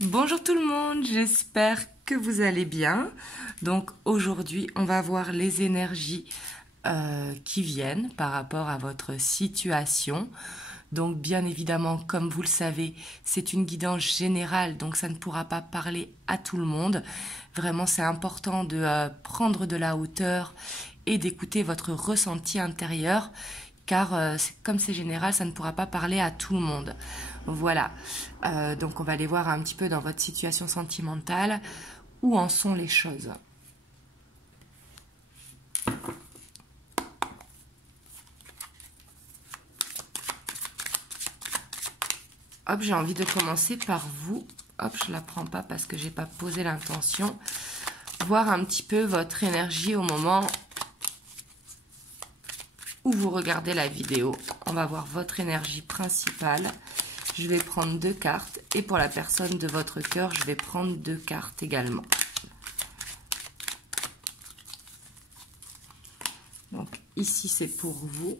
Bonjour tout le monde, j'espère que vous allez bien. Donc aujourd'hui, on va voir les énergies qui viennent par rapport à votre situation. Donc bien évidemment, comme vous le savez, c'est une guidance générale, donc ça ne pourra pas parler à tout le monde. Vraiment, c'est important de prendre de la hauteur et d'écouter votre ressenti intérieur, car comme c'est général, ça ne pourra pas parler à tout le monde. Voilà, donc on va aller voir un petit peu dans votre situation sentimentale, où en sont les choses. Hop, j'ai envie de commencer par vous. Hop, je la prends pas parce que j'ai pas posé l'intention. Voir un petit peu votre énergie au moment où vous regardez la vidéo. On va voir votre énergie principale. Je vais prendre 2 cartes et pour la personne de votre cœur, je vais prendre 2 cartes également. Donc ici, c'est pour vous.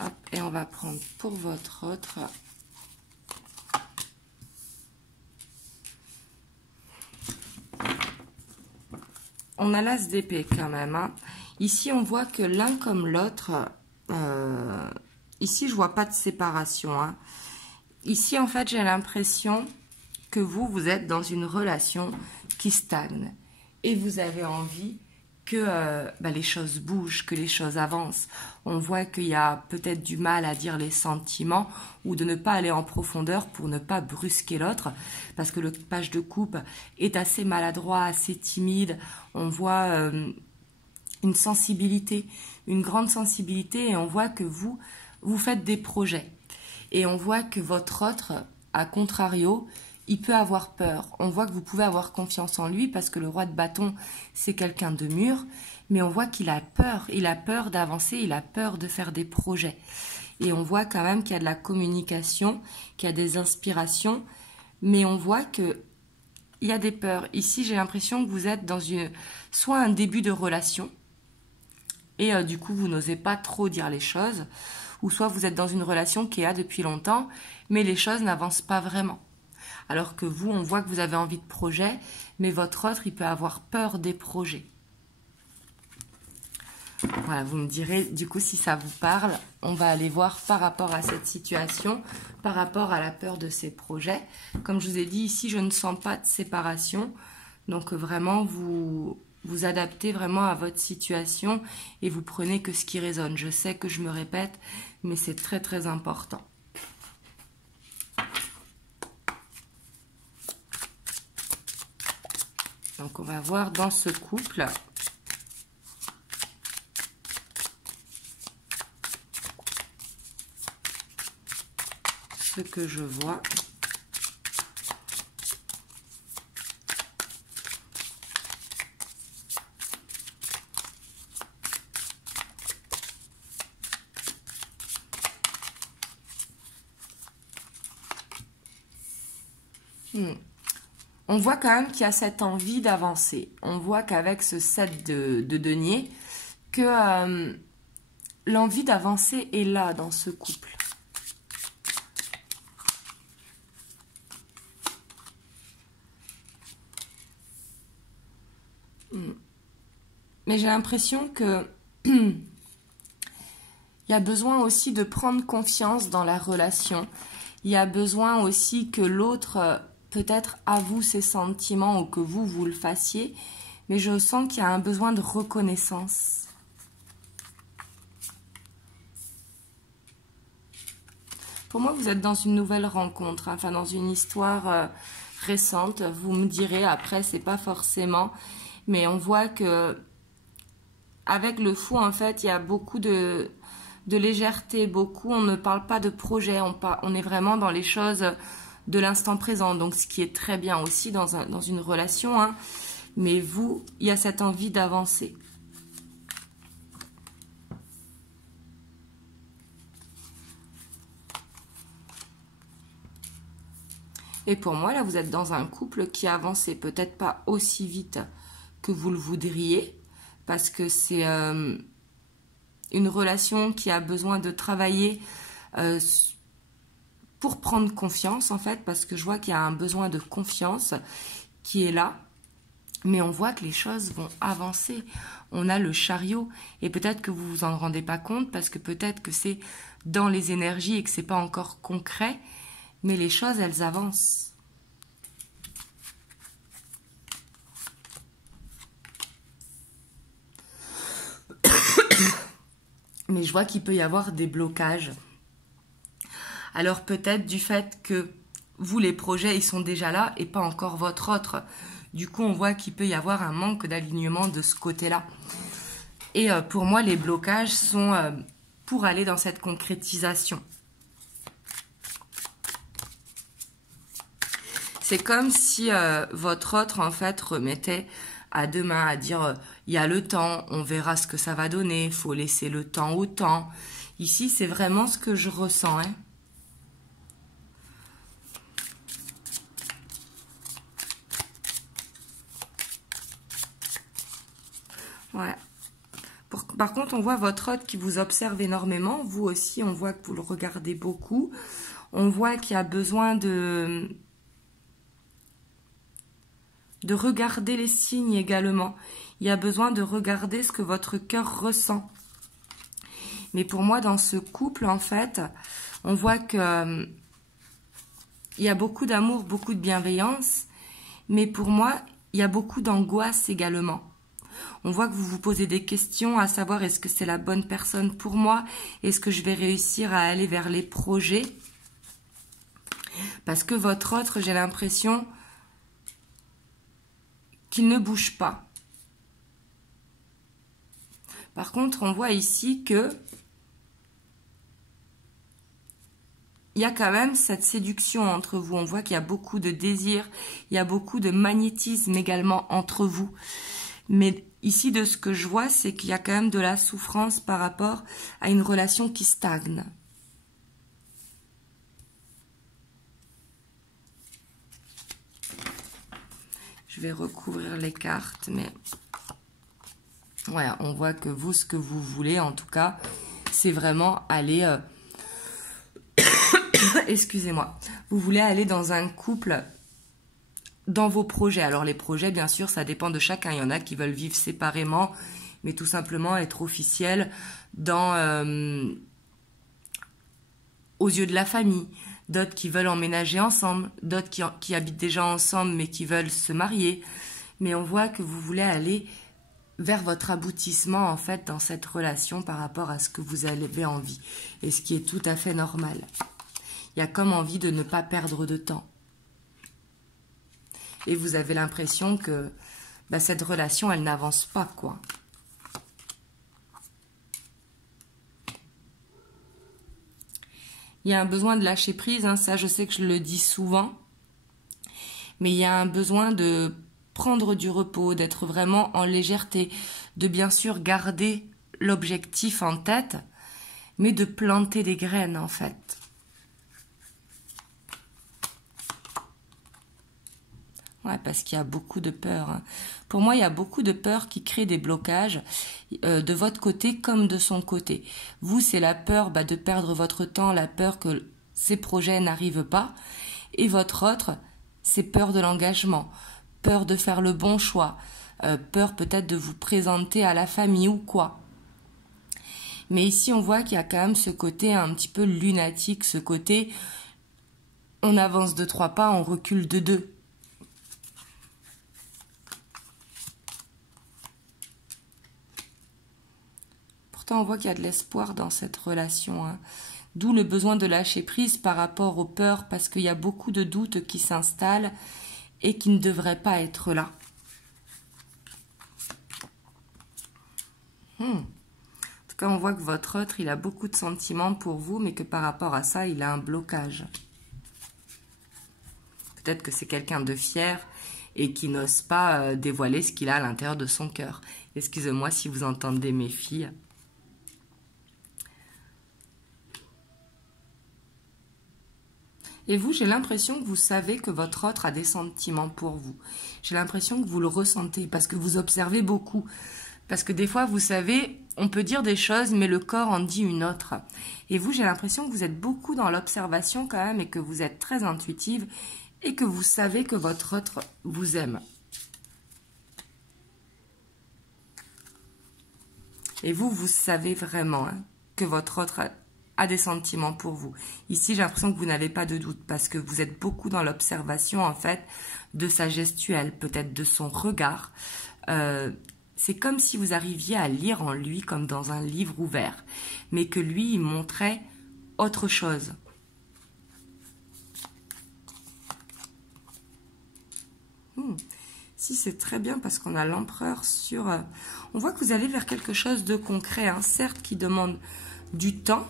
Hop, et on va prendre pour votre autre. On a l'as d'épée quand même. Hein. Ici, on voit que l'un comme l'autre, ici, je vois pas de séparation. Hein. Ici, en fait, j'ai l'impression que vous êtes dans une relation qui stagne. Et vous avez envie que les choses bougent, que les choses avancent. On voit qu'il y a peut-être du mal à dire les sentiments ou de ne pas aller en profondeur pour ne pas brusquer l'autre, parce que le page de coupe est assez maladroit, assez timide. On voit une sensibilité, une grande sensibilité, et on voit que vous faites des projets. Et on voit que votre autre, à contrario, il peut avoir peur. On voit que vous pouvez avoir confiance en lui parce que le roi de bâton, c'est quelqu'un de mûr, mais on voit qu'il a peur d'avancer, il a peur de faire des projets. Et on voit quand même qu'il y a de la communication, qu'il y a des inspirations, mais on voit qu'il y a des peurs. Ici, j'ai l'impression que vous êtes dans soit un début de relation, et du coup, vous n'osez pas trop dire les choses, ou soit vous êtes dans une relation qui est là depuis longtemps, mais les choses n'avancent pas vraiment. Alors que vous, on voit que vous avez envie de projet, mais votre autre, il peut avoir peur des projets. Voilà, vous me direz du coup si ça vous parle. On va aller voir par rapport à cette situation, par rapport à la peur de ces projets. Comme je vous ai dit, ici, je ne sens pas de séparation. Donc vraiment, vous adaptez vraiment à votre situation et vous prenez que ce qui résonne. Je sais que je me répète, mais c'est très très important. Donc on va voir dans ce couple ce que je vois. On voit quand même qu'il y a cette envie d'avancer. On voit qu'avec ce 7 de denier, que l'envie d'avancer est là dans ce couple. Mais j'ai l'impression que il y a besoin aussi de prendre confiance dans la relation. Il y a besoin aussi que l'autre peut-être avoue ses sentiments ou que vous le fassiez. Mais je sens qu'il y a un besoin de reconnaissance. Pour moi, vous êtes dans une nouvelle rencontre, hein, enfin dans une histoire récente. Vous me direz, après, c'est pas forcément. Mais on voit que avec le fou, en fait, il y a beaucoup de légèreté, beaucoup. On ne parle pas de projet, on est vraiment dans les choses de l'instant présent. Donc, ce qui est très bien aussi dans une relation. Hein. Mais vous, il y a cette envie d'avancer. Et pour moi, là, vous êtes dans un couple qui avance peut-être pas aussi vite que vous le voudriez, parce que c'est une relation qui a besoin de travailler pour prendre confiance, en fait, parce que je vois qu'il y a un besoin de confiance qui est là. Mais on voit que les choses vont avancer. On a le chariot. Et peut-être que vous vous en rendez pas compte parce que peut-être que c'est dans les énergies et que c'est pas encore concret. Mais les choses, elles avancent. Mais je vois qu'il peut y avoir des blocages. Alors peut-être du fait que vous, les projets, ils sont déjà là et pas encore votre autre. Du coup, on voit qu'il peut y avoir un manque d'alignement de ce côté-là. Et pour moi, les blocages sont pour aller dans cette concrétisation. C'est comme si votre autre, en fait, remettait à demain à dire il y a le temps, on verra ce que ça va donner, il faut laisser le temps au temps. Ici, c'est vraiment ce que je ressens, hein. Ouais. Par contre, on voit votre hôte qui vous observe énormément. Vous aussi, on voit que vous le regardez beaucoup. On voit qu'il y a besoin de regarder les signes également. Il y a besoin de regarder ce que votre cœur ressent. Mais pour moi, dans ce couple, en fait, on voit que il y a beaucoup d'amour, beaucoup de bienveillance. Mais pour moi, il y a beaucoup d'angoisse également. On voit que vous vous posez des questions, à savoir est-ce que c'est la bonne personne pour moi? Est-ce que je vais réussir à aller vers les projets? Parce que votre autre, j'ai l'impression qu'il ne bouge pas. Par contre, on voit ici que il y a quand même cette séduction entre vous. On voit qu'il y a beaucoup de désir, il y a beaucoup de magnétisme également entre vous. Mais ici, de ce que je vois, c'est qu'il y a quand même de la souffrance par rapport à une relation qui stagne. Je vais recouvrir les cartes, mais ouais, on voit que vous, ce que vous voulez, en tout cas, c'est vraiment aller... Excusez-moi. Vous voulez aller dans un couple... dans vos projets. Alors les projets, bien sûr, ça dépend de chacun. Il y en a qui veulent vivre séparément, mais tout simplement être officiel aux yeux de la famille. D'autres qui veulent emménager ensemble, d'autres qui habitent déjà ensemble mais qui veulent se marier. Mais on voit que vous voulez aller vers votre aboutissement en fait dans cette relation par rapport à ce que vous avez envie. Et ce qui est tout à fait normal. Il y a comme envie de ne pas perdre de temps. Et vous avez l'impression que cette relation, elle n'avance pas, quoi. Il y a un besoin de lâcher prise, hein, ça je sais que je le dis souvent. Mais il y a un besoin de prendre du repos, d'être vraiment en légèreté, de bien sûr garder l'objectif en tête, mais de planter des graines, en fait. Ouais, parce qu'il y a beaucoup de peur. Hein. Pour moi, il y a beaucoup de peur qui crée des blocages de votre côté comme de son côté. Vous, c'est la peur de perdre votre temps, la peur que ces projets n'arrivent pas. Et votre autre, c'est peur de l'engagement, peur de faire le bon choix, peur peut-être de vous présenter à la famille ou quoi. Mais ici, on voit qu'il y a quand même ce côté un petit peu lunatique, ce côté on avance de 3 pas, on recule de 2. Pourtant, on voit qu'il y a de l'espoir dans cette relation. Hein. D'où le besoin de lâcher prise par rapport aux peurs, parce qu'il y a beaucoup de doutes qui s'installent et qui ne devraient pas être là. En tout cas, on voit que votre autre, il a beaucoup de sentiments pour vous, mais que par rapport à ça, il a un blocage. Peut-être que c'est quelqu'un de fier et qui n'ose pas dévoiler ce qu'il a à l'intérieur de son cœur. Excusez-moi si vous entendez mes filles. Et vous, j'ai l'impression que vous savez que votre autre a des sentiments pour vous. J'ai l'impression que vous le ressentez parce que vous observez beaucoup. Parce que des fois, vous savez, on peut dire des choses, mais le corps en dit une autre. Et vous, j'ai l'impression que vous êtes beaucoup dans l'observation quand même et que vous êtes très intuitive et que vous savez que votre autre vous aime. Et vous, vous savez vraiment que votre autre a des sentiments pour vous. Ici, j'ai l'impression que vous n'avez pas de doute parce que vous êtes beaucoup dans l'observation, en fait, de sa gestuelle, peut-être de son regard. C'est comme si vous arriviez à lire en lui comme dans un livre ouvert, mais que lui, il montrait autre chose. Si, c'est très bien parce qu'on a l'empereur sur... on voit que vous allez vers quelque chose de concret, hein, certes qui demande du temps,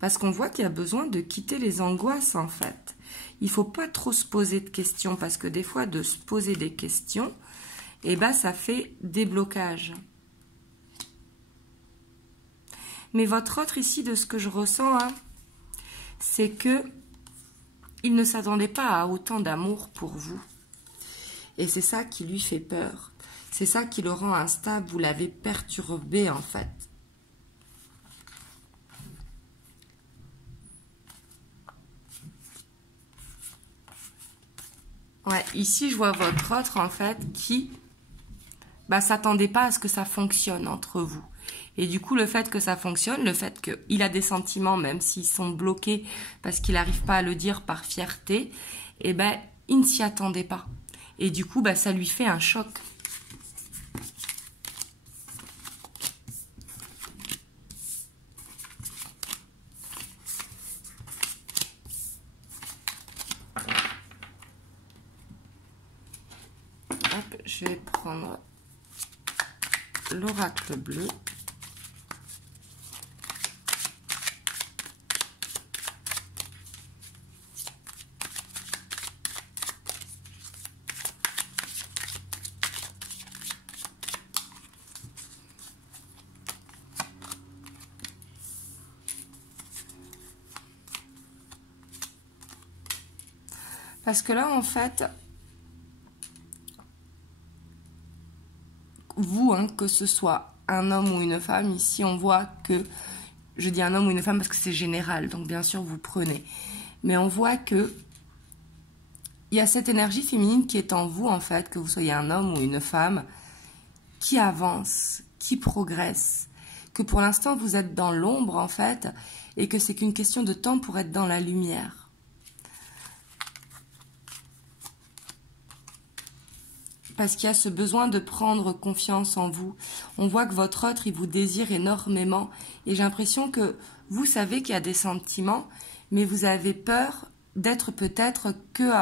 parce qu'on voit qu'il y a besoin de quitter les angoisses en fait. Il ne faut pas trop se poser de questions, parce que des fois, de se poser des questions, eh ben, ça fait des blocages. Mais votre autre ici, de ce que je ressens, hein, c'est que il ne s'attendait pas à autant d'amour pour vous. Et c'est ça qui lui fait peur. C'est ça qui le rend instable. Vous l'avez perturbé, en fait. Ouais, ici, je vois votre autre, en fait, qui s'attendait pas à ce que ça fonctionne entre vous. Et du coup, le fait que ça fonctionne, le fait qu'il a des sentiments, même s'ils sont bloqués parce qu'il n'arrive pas à le dire par fierté, eh ben, il ne s'y attendait pas. Et du coup, ça lui fait un choc. Hop, je vais prendre l'oracle bleu. Parce que là, en fait, vous, que ce soit un homme ou une femme, ici, on voit que, je dis un homme ou une femme parce que c'est général, donc bien sûr, vous prenez. Mais on voit que il y a cette énergie féminine qui est en vous, en fait, que vous soyez un homme ou une femme, qui avance, qui progresse, que pour l'instant, vous êtes dans l'ombre, en fait, et que c'est qu'une question de temps pour être dans la lumière. Parce qu'il y a ce besoin de prendre confiance en vous. On voit que votre autre, il vous désire énormément. Et j'ai l'impression que vous savez qu'il y a des sentiments, mais vous avez peur d'être peut-être que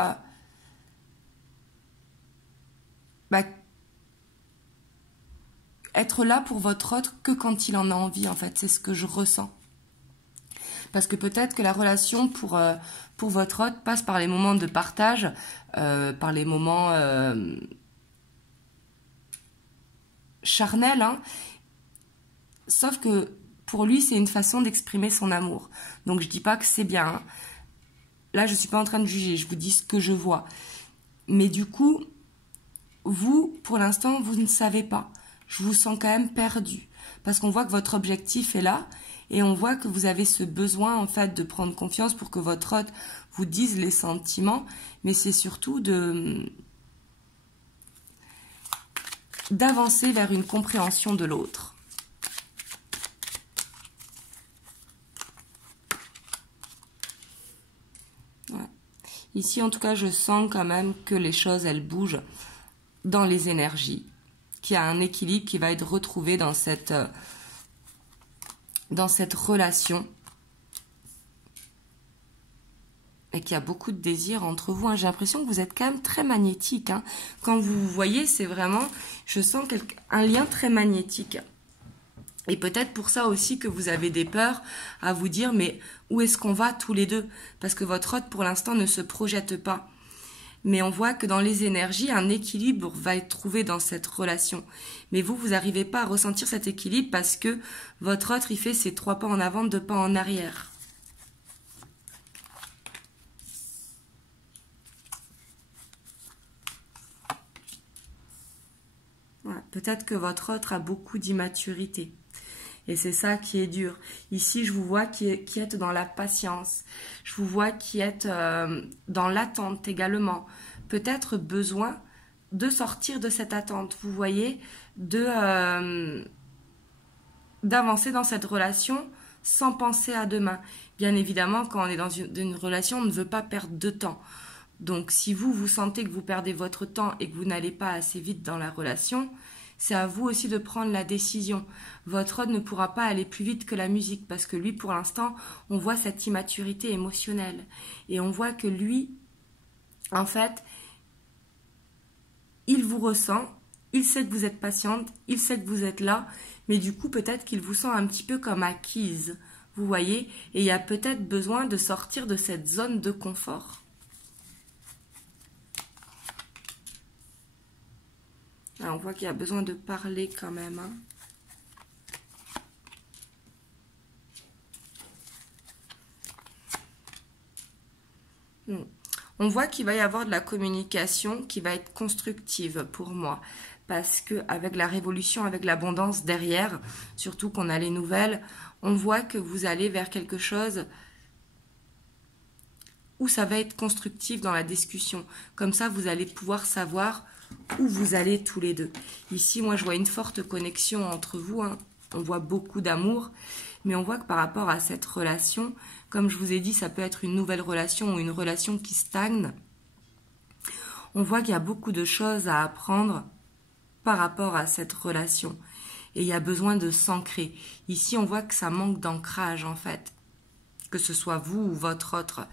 être là pour votre autre que quand il en a envie, en fait. C'est ce que je ressens. Parce que peut-être que la relation pour votre autre passe par les moments de partage, par les moments... charnel, sauf que pour lui, c'est une façon d'exprimer son amour. Donc, je dis pas que c'est bien. Là, je suis pas en train de juger, je vous dis ce que je vois. Mais du coup, vous, pour l'instant, vous ne savez pas. Je vous sens quand même perdu. Parce qu'on voit que votre objectif est là, et on voit que vous avez ce besoin, en fait, de prendre confiance pour que votre autre vous dise les sentiments, mais c'est surtout d'avancer vers une compréhension de l'autre. Ouais. Ici, en tout cas, je sens quand même que les choses, elles bougent dans les énergies, qu'il y a un équilibre qui va être retrouvé dans cette relation. Et qu'il y a beaucoup de désir entre vous. J'ai l'impression que vous êtes quand même très magnétique. Quand vous vous voyez, c'est vraiment, je sens un lien très magnétique. Et peut-être pour ça aussi que vous avez des peurs à vous dire, mais où est-ce qu'on va tous les deux? Parce que votre autre, pour l'instant, ne se projette pas. Mais on voit que dans les énergies, un équilibre va être trouvé dans cette relation. Mais vous n'arrivez pas à ressentir cet équilibre parce que votre autre, il fait ses 3 pas en avant, 2 pas en arrière. Peut-être que votre autre a beaucoup d'immaturité. Et c'est ça qui est dur. Ici, je vous vois qui êtes dans la patience. Je vous vois qui êtes dans l'attente également. Peut-être besoin de sortir de cette attente. Vous voyez, d'avancer dans cette relation sans penser à demain. Bien évidemment, quand on est dans une relation, on ne veut pas perdre de temps. Donc, si vous sentez que vous perdez votre temps et que vous n'allez pas assez vite dans la relation, c'est à vous aussi de prendre la décision. Votre autre ne pourra pas aller plus vite que la musique parce que lui, pour l'instant, on voit cette immaturité émotionnelle. Et on voit que lui, en fait, il vous ressent, il sait que vous êtes patiente, il sait que vous êtes là, mais du coup, peut-être qu'il vous sent un petit peu comme acquise. Vous voyez? Et il y a peut-être besoin de sortir de cette zone de confort. Alors, on voit qu'il y a besoin de parler quand même. On voit qu'il va y avoir de la communication qui va être constructive pour moi. Parce qu'avec la révolution, avec l'abondance derrière, surtout qu'on a les nouvelles, on voit que vous allez vers quelque chose où ça va être constructif dans la discussion. Comme ça, vous allez pouvoir savoir où vous allez tous les deux. Ici, moi, je vois une forte connexion entre vous. On voit beaucoup d'amour. Mais on voit que par rapport à cette relation, comme je vous ai dit, ça peut être une nouvelle relation ou une relation qui stagne. On voit qu'il y a beaucoup de choses à apprendre par rapport à cette relation. Et il y a besoin de s'ancrer. Ici, on voit que ça manque d'ancrage, en fait. Que ce soit vous ou votre autre.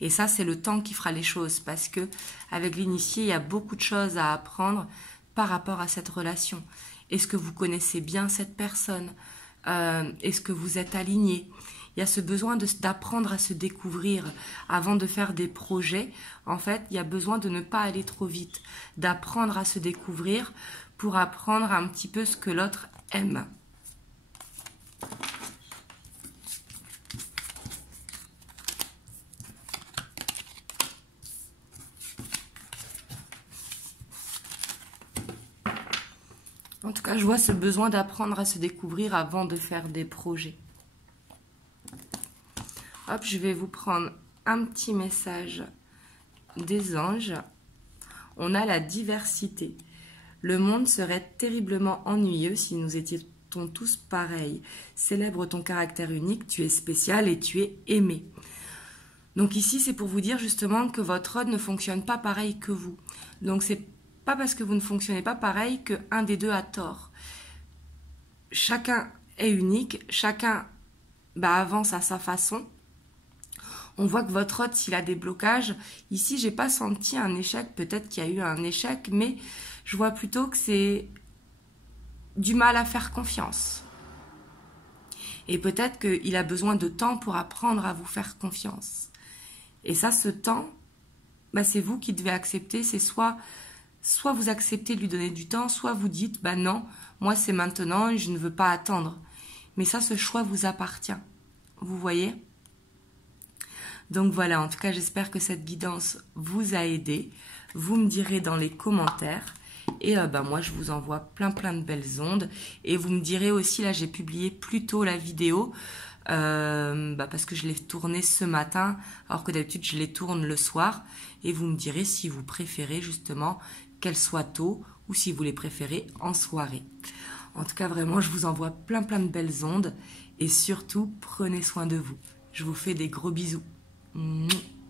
Et ça, c'est le temps qui fera les choses. Parce que avec l'initié, il y a beaucoup de choses à apprendre par rapport à cette relation. Est-ce que vous connaissez bien cette personne? Est-ce que vous êtes aligné? Il y a ce besoin d'apprendre à se découvrir avant de faire des projets. En fait, il y a besoin de ne pas aller trop vite, d'apprendre à se découvrir pour apprendre un petit peu ce que l'autre aime. En tout cas, je vois ce besoin d'apprendre à se découvrir avant de faire des projets. Hop, je vais vous prendre un petit message des anges. On a la diversité. Le monde serait terriblement ennuyeux si nous étions tous pareils. Célèbre ton caractère unique, tu es spécial et tu es aimé. Donc ici, c'est pour vous dire justement que votre autre ne fonctionne pas pareil que vous. Donc c'est pas parce que vous ne fonctionnez pas pareil qu'un des deux a tort. Chacun est unique, chacun avance à sa façon. On voit que votre autre, s'il a des blocages, ici, j'ai pas senti un échec. Peut-être qu'il y a eu un échec, mais je vois plutôt que c'est du mal à faire confiance. Et peut-être qu'il a besoin de temps pour apprendre à vous faire confiance. Et ça, ce temps, c'est vous qui devez accepter. C'est soit vous acceptez de lui donner du temps, soit vous dites, non, moi c'est maintenant et je ne veux pas attendre. Mais ça, ce choix vous appartient. Vous voyez ? Donc voilà, en tout cas, j'espère que cette guidance vous a aidé. Vous me direz dans les commentaires. Et moi, je vous envoie plein de belles ondes. Et vous me direz aussi, là, j'ai publié plus tôt la vidéo parce que je l'ai tournée ce matin, alors que d'habitude, je les tourne le soir. Et vous me direz si vous préférez justement qu'elle soit tôt ou si vous les préférez en soirée. En tout cas, vraiment, je vous envoie plein de belles ondes. Et surtout, prenez soin de vous. Je vous fais des gros bisous. Mouah.